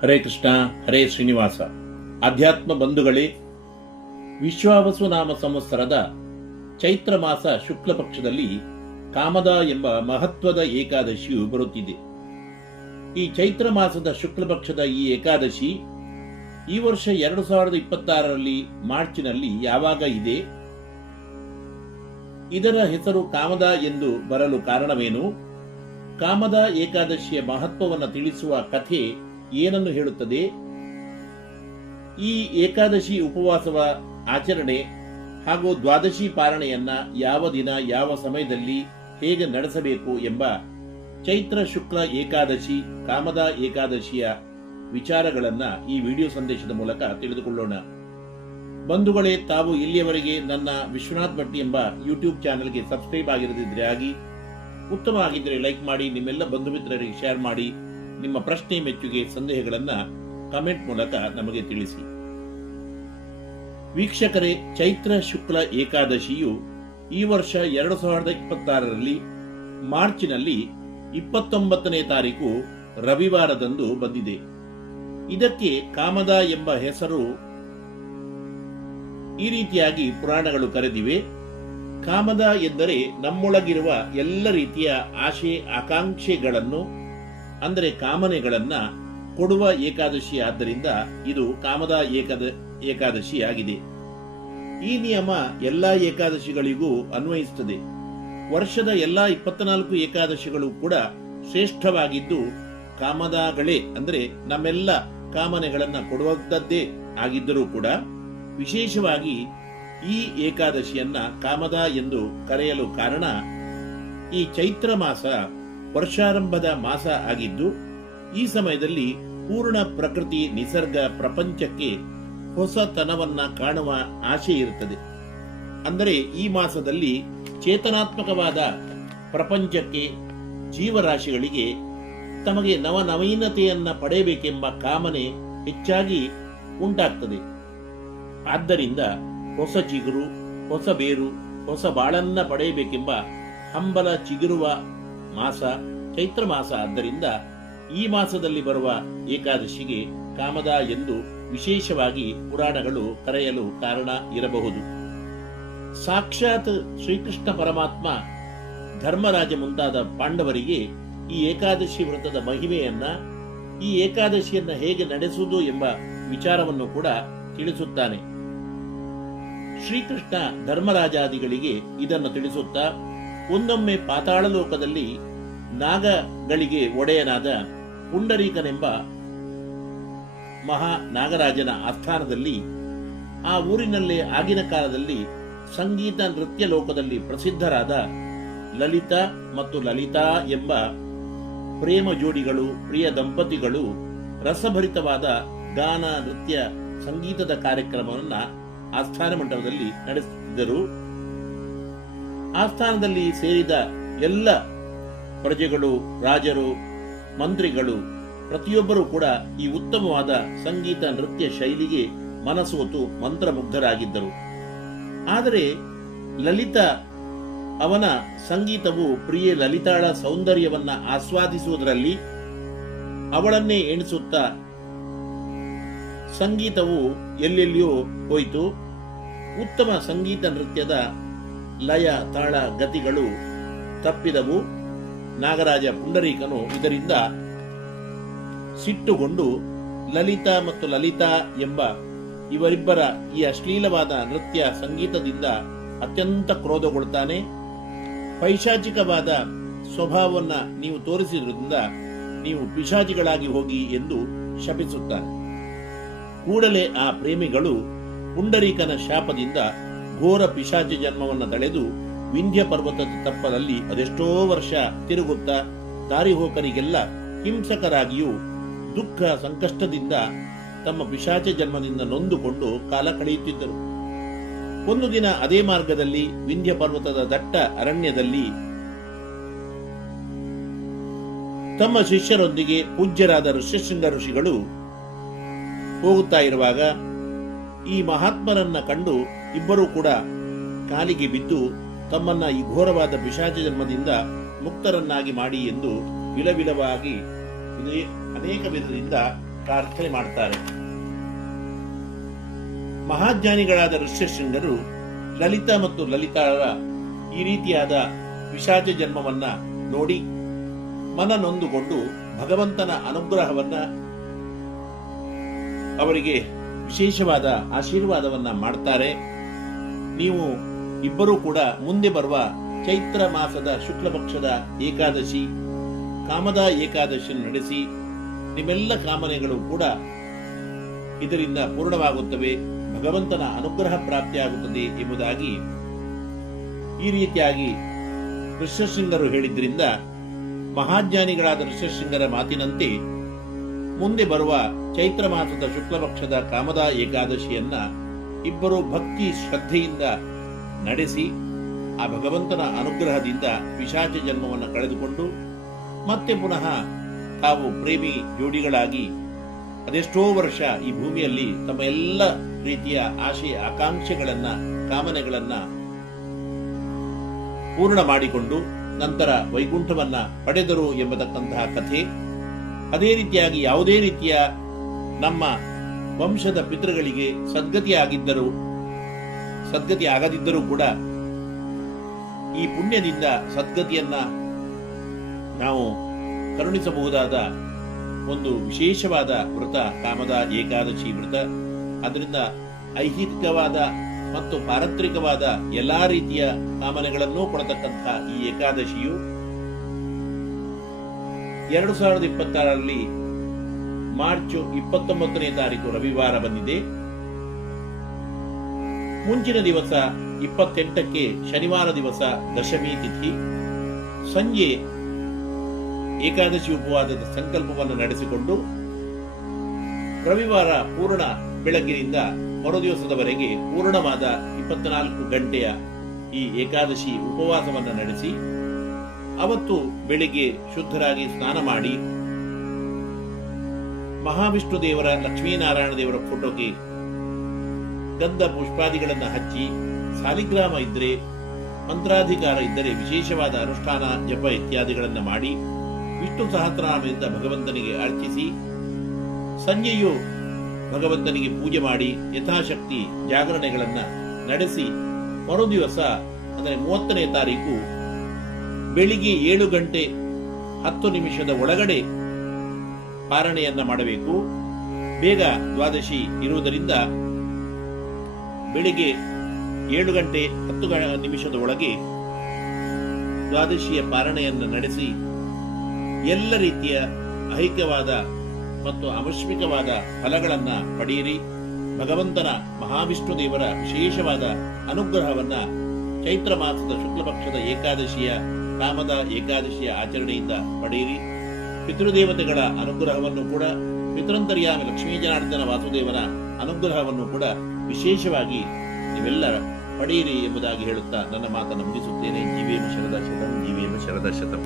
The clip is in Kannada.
ಹರೇ ಕೃಷ್ಣ, ಹರೇ ಶ್ರೀನಿವಾಸ. ಅಧ್ಯಾತ್ಮ ಬಂಧುಗಳೇ, ವಿಶ್ವಾವಸುನಾಮ ಸಂವತ್ಸರದ ಚೈತ್ರ ಮಾಸ ಶುಕ್ಲ ಪಕ್ಷದಲ್ಲಿ ಕಾಮದ ಎಂಬ ಮಹತ್ವದ ಏಕಾದಶಿಯು ಬರುತ್ತಿದೆ. ಈ ಚೈತ್ರ ಮಾಸದ ಶುಕ್ಲ ಪಕ್ಷದ ಈ ಏಕಾದಶಿ ಈ ವರ್ಷ 2026ರಲ್ಲಿ ಮಾರ್ಚಿನಲ್ಲಿ ಯಾವಾಗ ಇದೆ? ಇದರ ಹೆಸರು ಕಾಮದ ಎಂದು ಬರಲು ಕಾರಣವೇನು? ಕಾಮದ ಏಕಾದಶಿಯ ಮಹತ್ವವನ್ನು ತಿಳಿಸುವ ಕಥೆ ಏನನ್ನು ಹೇಳುತ್ತದೆ? ಈ ಏಕಾದಶಿ ಉಪವಾಸವ ಆಚರಣೆ ಹಾಗೂ ದ್ವಾದಶಿ ಪಾರಣೆಯನ್ನ ಯಾವ ದಿನ ಯಾವ ಸಮಯದಲ್ಲಿ ಹೇಗೆ ನಡೆಸಬೇಕು ಎಂಬ ಚೈತ್ರ ಶುಕ್ಲ ಏಕಾದಶಿ ಕಾಮದ ಏಕಾದಶಿಯ ವಿಚಾರಗಳನ್ನ ಈ ವಿಡಿಯೋ ಸಂದೇಶದ ಮೂಲಕ ತಿಳಿದುಕೊಳ್ಳೋಣ. ಬಂಧುಗಳೇ, ತಾವು ಇಲ್ಲಿಯವರೆಗೆ ನನ್ನ ವಿಶ್ವನಾಥ್ ಭಟ್ಟಿ ಎಂಬ ಯೂಟ್ಯೂಬ್ ಚಾನೆಲ್ಗೆ ಸಬ್ಸ್ಕ್ರೈಬ್ ಆಗಿರದಿದ್ರೆ ಆಗಿ, ಉತ್ತಮ ಆಗಿದ್ದರೆ ಲೈಕ್ ಮಾಡಿ, ನಿಮ್ಮೆಲ್ಲ ಬಂಧು ಮಿತ್ರರಿಗೆ ಶೇರ್ ಮಾಡಿ, ನಿಮ್ಮ ಪ್ರಶ್ನೆ ಮೆಚ್ಚುಗೆ ಸಂದೇಹಗಳನ್ನ ಕಮೆಂಟ್ ಮೂಲಕ ನಮಗೆ ತಿಳಿಸಿ. ವೀಕ್ಷಕರೇ, ಚೈತ್ರ ಶುಕ್ಲ ಏಕಾದಶಿಯು ಈ ವರ್ಷ 2026ರಲ್ಲಿ ಮಾರ್ಚಿನಲ್ಲಿ 29ನೇ ತಾರೀಕು ರವಿವಾರದಂದು ಬಂದಿದೆ. ಇದಕ್ಕೆ ಕಾಮದ ಎಂಬ ಹೆಸರು ಈ ರೀತಿಯಾಗಿ ಪುರಾಣಗಳು ಕರೆದಿವೆ. ಕಾಮದ ಎಂದರೆ ನಮ್ಮೊಳಗಿರುವ ಎಲ್ಲ ರೀತಿಯ ಆಶೆ ಆಕಾಂಕ್ಷೆಗಳನ್ನು, ಅಂದರೆ ಕಾಮನೆಗಳನ್ನ ಕೊಡುವ ಏಕಾದಶಿ. ಆದ್ದರಿಂದ ಇದು ಕಾಮದ ಏಕಾದಶಿ ಆಗಿದೆ. ಈ ನಿಯಮ ಎಲ್ಲಾ ಏಕಾದಶಿಗಳಿಗೂ ಅನ್ವಯಿಸುತ್ತದೆ. ವರ್ಷದ ಎಲ್ಲಾ 24 ಏಕಾದಶಿಗಳು ಕೂಡ ಶ್ರೇಷ್ಠವಾಗಿದ್ದು ಕಾಮದಗಳೇ, ಅಂದರೆ ನಮ್ಮೆಲ್ಲ ಕಾಮನೆಗಳನ್ನ ಕೊಡುವಂತದ್ದೇ ಆಗಿದ್ದರೂ ಕೂಡ ವಿಶೇಷವಾಗಿ ಈ ಏಕಾದಶಿಯನ್ನ ಕಾಮದ ಎಂದು ಕರೆಯಲು ಕಾರಣ, ಈ ಚೈತ್ರ ಮಾಸ ವರ್ಷಾರಂಭದ ಮಾಸ ಆಗಿದ್ದು ಈ ಸಮಯದಲ್ಲಿ ಪೂರ್ಣ ಪ್ರಕೃತಿ ನಿಸರ್ಗ ಪ್ರಪಂಚಕ್ಕೆ ಹೊಸತನವನ್ನ ಕಾಣುವ ಆಶೆ ಇರುತ್ತದೆ. ಅಂದರೆ ಈ ಮಾಸದಲ್ಲಿ ಚೇತನಾತ್ಮಕವಾದ ಪ್ರಪಂಚಕ್ಕೆ, ಜೀವರಾಶಿಗಳಿಗೆ ತಮಗೆ ನವನವೀನತೆಯನ್ನ ಪಡೆಯಬೇಕೆಂಬ ಕಾಮನೆ ಹೆಚ್ಚಾಗಿ ಉಂಟಾಗ್ತದೆ. ಆದ್ದರಿಂದ ಹೊಸ ಚಿಗುರು, ಹೊಸ ಬೇರು, ಹೊಸ ಬಾಳನ್ನ ಪಡೆಯಬೇಕೆಂಬ ಹಂಬಲ ಚಿಗುರುವ ಮಾಸ ಚೈತ್ರ ಮಾಸ. ಆದ್ದರಿಂದ ಈ ಮಾಸದಲ್ಲಿ ಬರುವ ಏಕಾದಶಿಗೆ ಕಾಮದ ಎಂದು ವಿಶೇಷವಾಗಿ ಪುರಾಣಗಳು ಕರೆಯಲು ಕಾರಣ ಇರಬಹುದು. ಸಾಕ್ಷಾತ್ ಶ್ರೀಕೃಷ್ಣ ಪರಮಾತ್ಮ, ಧರ್ಮರಾಜ ಮುಂತಾದ ಪಾಂಡವರಿಗೆ ಈ ಏಕಾದಶಿ ವ್ರತದ ಮಹಿಮೆಯನ್ನ, ಈ ಏಕಾದಶಿಯನ್ನ ಹೇಗೆ ನಡೆಸುವುದು ಎಂಬ ವಿಚಾರವನ್ನು ಕೂಡ ತಿಳಿಸುತ್ತಾನೆ. ಶ್ರೀಕೃಷ್ಣ ಧರ್ಮರಾಜಾದಿಗಳಿಗೆ ಇದನ್ನು ತಿಳಿಸುತ್ತಾ, ಒಂದೊಮ್ಮೆ ಪಾತಾಳ ಲೋಕದಲ್ಲಿ ನಾಗಗಳಿಗೆ ಒಡೆಯನಾದ ಪುಂಡರೀಕನೆಂಬ ಮಹಾ ನಾಗರಾಜನ ಆಸ್ಥಾನದಲ್ಲಿ, ಆ ಊರಿನಲ್ಲೇ ಆಗಿನ ಕಾಲದಲ್ಲಿ ಸಂಗೀತ ನೃತ್ಯ ಲೋಕದಲ್ಲಿ ಪ್ರಸಿದ್ಧರಾದ ಲಲಿತಾ ಮತ್ತು ಲಲಿತಾ ಎಂಬ ಪ್ರೇಮ ಜೋಡಿಗಳು, ಪ್ರಿಯ ದಂಪತಿಗಳು ರಸಭರಿತವಾದ ಗಾನ, ನೃತ್ಯ, ಸಂಗೀತದ ಕಾರ್ಯಕ್ರಮವನ್ನ ಆಸ್ಥಾನ ಮಂಟಪದಲ್ಲಿ ನಡೆಸುತ್ತಿದ್ದರು. ಆಸ್ಥಾನದಲ್ಲಿ ಸೇರಿದ ಎಲ್ಲ ಪ್ರಜೆಗಳು, ರಾಜರು, ಮಂತ್ರಿಗಳು ಪ್ರತಿಯೊಬ್ಬರೂ ಕೂಡ ಈ ಉತ್ತಮವಾದ ಸಂಗೀತ ನೃತ್ಯ ಶೈಲಿಗೆ ಮನಸೋತು ಮಂತ್ರಮುಗ್ಧರಾಗಿದ್ದರು. ಆದರೆ ಲಲಿತಾ, ಅವನ ಸಂಗೀತವು ಪ್ರಿಯೆ ಲಲಿತಾಳ ಸೌಂದರ್ಯವನ್ನ ಆಸ್ವಾದಿಸುವುದರಲ್ಲಿ ಅವಳನ್ನೇ ಎಣಿಸುತ್ತಾ ಸಂಗೀತವು ಎಲ್ಲೆಲ್ಲಿಯೂ ಹೋಯಿತು. ಉತ್ತಮ ಸಂಗೀತ ನೃತ್ಯದ ಲಯ, ತಾಳ, ಗತಿಗಳು ತಪ್ಪಿದವು. ನಾಗರಾಜ ಪುಂಡರೀಕನು ಇದರಿಂದ ಸಿಟ್ಟುಗೊಂಡು ಲಲಿತಾ ಮತ್ತು ಲಲಿತಾ ಎಂಬ ಇವರಿಬ್ಬರ ಈ ಅಶ್ಲೀಲವಾದ ನೃತ್ಯ ಸಂಗೀತದಿಂದ ಅತ್ಯಂತ ಕ್ರೋಧಗೊಳ್ತಾನೆ. ಪೈಶಾಚಿಕವಾದ ಸ್ವಭಾವವನ್ನ ನೀವು ತೋರಿಸಿದ್ರಿಂದ ನೀವು ಪಿಶಾಚಿಗಳಾಗಿ ಹೋಗಿ ಎಂದು ಶಪಿಸುತ್ತಾನೆ. ಕೂಡಲೇ ಆ ಪ್ರೇಮಿಗಳು ಪುಂಡರೀಕನ ಶಾಪದಿಂದ ಘೋರ ಪಿಶಾಚಿ ಜನ್ಮವನ್ನು ತಳೆದು ವಿಂಧ್ಯ ಪರ್ವತದ ತಪ್ಪಲಲ್ಲಿ ಅದೆಷ್ಟೋ ವರ್ಷ ತಿರುಗುತ್ತಾ ದಾರಿಹೋಕರಿಗೆಲ್ಲ ಹಿಂಸಕರಾಗಿಯೂ ದುಃಖ ಸಂಕಷ್ಟದಿಂದ ತಮ್ಮ ಪಿಶಾಚ ಜನ್ಮದಿಂದ ನೊಂದುಕೊಂಡು ಕಾಲ ಕಳೆಯುತ್ತಿದ್ದರು. ಒಂದು ದಿನ ಅದೇ ಮಾರ್ಗದಲ್ಲಿ ವಿಂಧ್ಯ ಪರ್ವತದ ದಟ್ಟ ಅರಣ್ಯದಲ್ಲಿ ತಮ್ಮ ಶಿಷ್ಯರೊಂದಿಗೆ ಪೂಜ್ಯರಾದ ಋಷ್ಯಶೃಂಗ ಋಷಿಗಳು ಹೋಗುತ್ತಾ ಇರುವಾಗ ಈ ಮಹಾತ್ಮರನ್ನ ಕಂಡು ಇಬ್ಬರೂ ಕೂಡ ಕಾಲಿಗೆ ಬಿದ್ದು ತಮ್ಮನ್ನ ಈ ಘೋರವಾದ ಪಿಶಾಚ ಜನ್ಮದಿಂದ ಮುಕ್ತರನ್ನಾಗಿ ಮಾಡಿ ಎಂದು ವಿಲವಿಲವಾಗಿ ಅನೇಕ ವಿಧದಿಂದ ಪ್ರಾರ್ಥನೆ ಮಾಡ್ತಾರೆ. ಮಹಾಜ್ಞಾನಿಗಳಾದ ಋಷ್ಯಶೃಂಗರು ಲಲಿತ ಮತ್ತು ಲಲಿತಾಳ ಈ ರೀತಿಯಾದ ಪಿಶಾಚ ಜನ್ಮವನ್ನ ನೋಡಿ ಮನನೊಂದುಕೊಂಡು ಭಗವಂತನ ಅನುಗ್ರಹವನ್ನ ಅವರಿಗೆ ವಿಶೇಷವಾದ ಆಶೀರ್ವಾದವನ್ನ ಮಾಡ್ತಾರೆ. ನೀವು ಇಬ್ಬರೂ ಕೂಡ ಮುಂದೆ ಬರುವ ಚೈತ್ರ ಮಾಸದ ಶುಕ್ಲ ಪಕ್ಷದ ಏಕಾದಶಿ ಕಾಮದ ಏಕಾದಶಿಯನ್ನು ನಡೆಸಿ ನಿಮ್ಮೆಲ್ಲ ಕಾಮನೆಗಳು ಕೂಡ ಇದರಿಂದ ಪೂರ್ಣವಾಗುತ್ತವೆ, ಭಗವಂತನ ಅನುಗ್ರಹ ಪ್ರಾಪ್ತಿಯಾಗುತ್ತದೆ ಎಂಬುದಾಗಿ ಈ ರೀತಿಯಾಗಿ ಋಷ್ಯಶೃಂಗರು ಹೇಳಿದ್ರಿಂದ ಮಹಾಜ್ಞಾನಿಗಳಾದ ಋಷ್ಯಶೃಂಗರ ಮಾತಿನಂತೆ ಮುಂದೆ ಬರುವ ಚೈತ್ರ ಮಾಸದ ಶುಕ್ಲ ಪಕ್ಷದ ಕಾಮದ ಏಕಾದಶಿಯನ್ನ ಇಬ್ಬರು ಭಕ್ತಿ ಶ್ರದ್ಧೆಯಿಂದ ನಡೆಸಿ ಆ ಭಗವಂತನ ಅನುಗ್ರಹದಿಂದ ಪಿಶಾಚ ಜನ್ಮವನ್ನು ಕಳೆದುಕೊಂಡು ಮತ್ತೆ ಪುನಃ ತಾವು ಪ್ರೇಮಿ ಜೋಡಿಗಳಾಗಿ ಅದೆಷ್ಟೋ ವರ್ಷ ಈ ಭೂಮಿಯಲ್ಲಿ ತಮ್ಮ ಎಲ್ಲ ರೀತಿಯ ಆಶಯ ಆಕಾಂಕ್ಷೆಗಳನ್ನ ಕಾಮನೆಗಳನ್ನ ಪೂರ್ಣ ಮಾಡಿಕೊಂಡು ನಂತರ ವೈಕುಂಠವನ್ನ ಪಡೆದರು ಎಂಬತಕ್ಕಂತಹ ಕಥೆ. ಅದೇ ರೀತಿಯಾಗಿ ಯಾವುದೇ ರೀತಿಯ ನಮ್ಮ ವಂಶದ ಪಿತೃಗಳಿಗೆ ಸದ್ಗತಿ ಆಗದಿದ್ದರೂ ಕೂಡ ಈ ಪುಣ್ಯದಿಂದ ಸದ್ಗತಿಯನ್ನ ನಾವು ಕರುಣಿಸಬಹುದಾದ ಒಂದು ವಿಶೇಷವಾದ ವ್ರತ ಕಾಮದ ಏಕಾದಶಿ ವ್ರತ. ಅದರಿಂದ ಐಹಿಕವಾದ ಮತ್ತು ಪಾರತ್ರಿಕವಾದ ಎಲ್ಲಾ ರೀತಿಯ ಕಾಮನೆಗಳನ್ನೂ ಕೊಡತಕ್ಕಂಥ ಈ ಏಕಾದಶಿಯು 2026ರಲ್ಲಿ ಮಾರ್ಚ್ 29ನೇ ತಾರೀಕು ರವಿವಾರ ಬಂದಿದೆ. ಮುಂಚಿನ ದಿವಸ 28ಕ್ಕೆ ಶನಿವಾರ ದಿವಸ ದಶಮಿ ತಿಥಿ. ಸಂಜೆ ಏಕಾದಶಿ ಉಪವಾಸದ ಸಂಕಲ್ಪವನ್ನು ನಡೆಸಿಕೊಂಡು ರವಿವಾರ ಪೂರ್ಣ ಬೆಳಗ್ಗಿನಿಂದ ಮರುದಿವಸದವರೆಗೆ ಪೂರ್ಣವಾದ 24 ಗಂಟೆಯ ಈ ಏಕಾದಶಿ ಉಪವಾಸವನ್ನು ನಡೆಸಿ ಅವತ್ತು ಬೆಳಿಗ್ಗೆ ಶುದ್ಧರಾಗಿ ಸ್ನಾನ ಮಾಡಿ ಮಹಾವಿಷ್ಣು ದೇವರ ಲಕ್ಷ್ಮೀನಾರಾಯಣ ದೇವರ ಫೋಟೋಗೆ ಗಂಧ ಪುಷ್ಪಾದಿಗಳನ್ನು ಹಚ್ಚಿ ಸಾಲಿಗ್ರಾಮ ಇದ್ದರೆ ಮಂತ್ರಾಧಿಕಾರ ಇದ್ದರೆ ವಿಶೇಷವಾದ ಅನುಷ್ಠಾನ ಜಪ ಇತ್ಯಾದಿಗಳನ್ನು ಮಾಡಿ ವಿಷ್ಣು ಸಹಸ್ರನಾಮದಿಂದ ಭಗವಂತನಿಗೆ ಅರ್ಚಿಸಿ ಸಂಜೆಯು ಭಗವಂತನಿಗೆ ಪೂಜೆ ಮಾಡಿ ಯಥಾಶಕ್ತಿ ಜಾಗರಣೆಗಳನ್ನ ನಡೆಸಿ ಮರುದಿವಸ ಅಂದರೆ 30ನೇ ತಾರೀಕು ಬೆಳಿಗ್ಗೆ 7 ಗಂಟೆ 10 ನಿಮಿಷದ ಒಳಗಡೆ ಪಾರಣೆಯನ್ನ ಮಾಡಬೇಕು. ಬೇಗ ದ್ವಾದಶಿ ಇರುವುದರಿಂದ ಬೆಳಿಗ್ಗೆ 7 ಗಂಟೆ 10 ನಿಮಿಷದ ಒಳಗೆ ದ್ವಾದಶಿಯ ಪಾರಣೆಯನ್ನು ನಡೆಸಿ ಎಲ್ಲ ರೀತಿಯ ಐಹಿಕವಾದ ಮತ್ತು ಆಮುಷ್ಮಿಕವಾದ ಫಲಗಳನ್ನ ಪಡೆಯಿರಿ. ಭಗವಂತನ ಮಹಾವಿಷ್ಣು ದೇವರ ವಿಶೇಷವಾದ ಅನುಗ್ರಹವನ್ನ ಚೈತ್ರ ಮಾಸದ ಶುಕ್ಲ ಪಕ್ಷದ ಏಕಾದಶಿಯ ಕಾಮದ ಏಕಾದಶಿಯ ಆಚರಣೆಯಿಂದ ಪಡೆಯಿರಿ. ಪಿತೃದೇವತೆಗಳ ಅನುಗ್ರಹವನ್ನು ಕೂಡ ಪಿತೃಂತರ್ಯಾಮಿ ಲಕ್ಷ್ಮೀ ಜನಾರ್ದನ ವಾಸುದೇವನ ಅನುಗ್ರಹವನ್ನು ಕೂಡ ವಿಶೇಷವಾಗಿ ನೀವೆಲ್ಲ ಪಡೆಯಿರಿ ಎಂಬುದಾಗಿ ಹೇಳುತ್ತಾ ನನ್ನ ಮಾತನ್ನು ಮುಗಿಸುತ್ತೇನೆ. ಜೀವೇಮ ಶರದಶತಂ, ಜೀವೇಮ ಶರದಶತಂ.